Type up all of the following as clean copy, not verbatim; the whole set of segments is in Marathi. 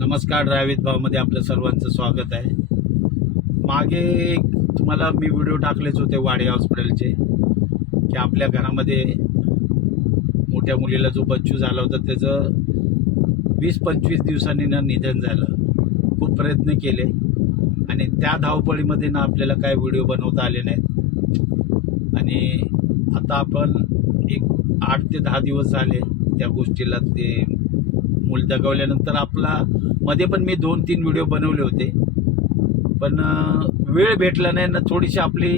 नमस्कार. ड्रायव्हित भावमध्ये आपलं सर्वांचं स्वागत आहे. मागे तुम्हाला मी व्हिडिओ टाकलेच होते वाडी हॉस्पिटलचे, की आपल्या घरामध्ये मोठ्या मुलीला जो बच्चू झाला होता त्याचं 20-25 दिवसांनी निधन झालं. खूप प्रयत्न केले आणि त्या धावपळीमध्ये आपल्याला काय व्हिडिओ बनवता आले नाहीत. आणि आता आपण एक 8 ते 10 दिवस झाले त्या गोष्टीला. ते मूल दगावल्यानंतर आपला मध्ये पण मी 2-3 व्हिडिओ बनवले होते, पण वेळ भेटला नाही ना. थोडीशी आपली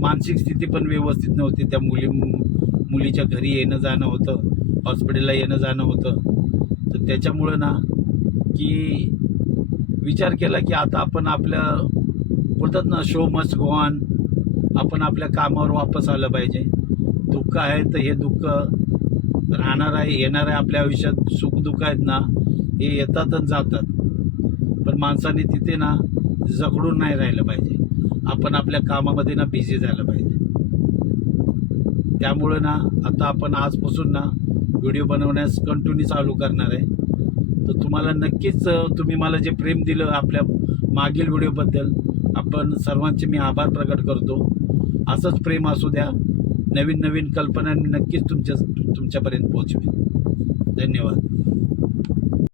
मानसिक स्थिती पण व्यवस्थित नव्हती. त्या मुलीच्या घरी येणं जाणं होतं, हॉस्पिटलला येणं जाणं होतं. तर त्याच्यामुळं की विचार केला की आता आपण आपलं बोलतात ना, शो मस्ट गो ऑन. आपण आपल्या कामावर वापस आलं पाहिजे. दुःख आहे तर हे दुःख राहणार आहे, येणार आहे. आपल्या आयुष्यात सुखदुःख आहेत ना, हे येतातच जातात. पण माणसाने तिथे जखडून नाही राहिलं पाहिजे. आपण आपल्या कामामध्ये बिझी झालं पाहिजे. त्यामुळं आता आपण आजपासून व्हिडिओ बनवण्यास कंटिन्यू चालू करणार आहे. तर तुम्हाला नक्कीच तुम्ही मला जे प्रेम दिलं आपल्या मागील व्हिडिओबद्दल, आपण सर्वांचे मी आभार प्रकट करतो. असंच प्रेम असू द्या. नवीन नवीन कल्पना नक्कीच तुमच्यापर्यंत पोहोचवेल. धन्यवाद.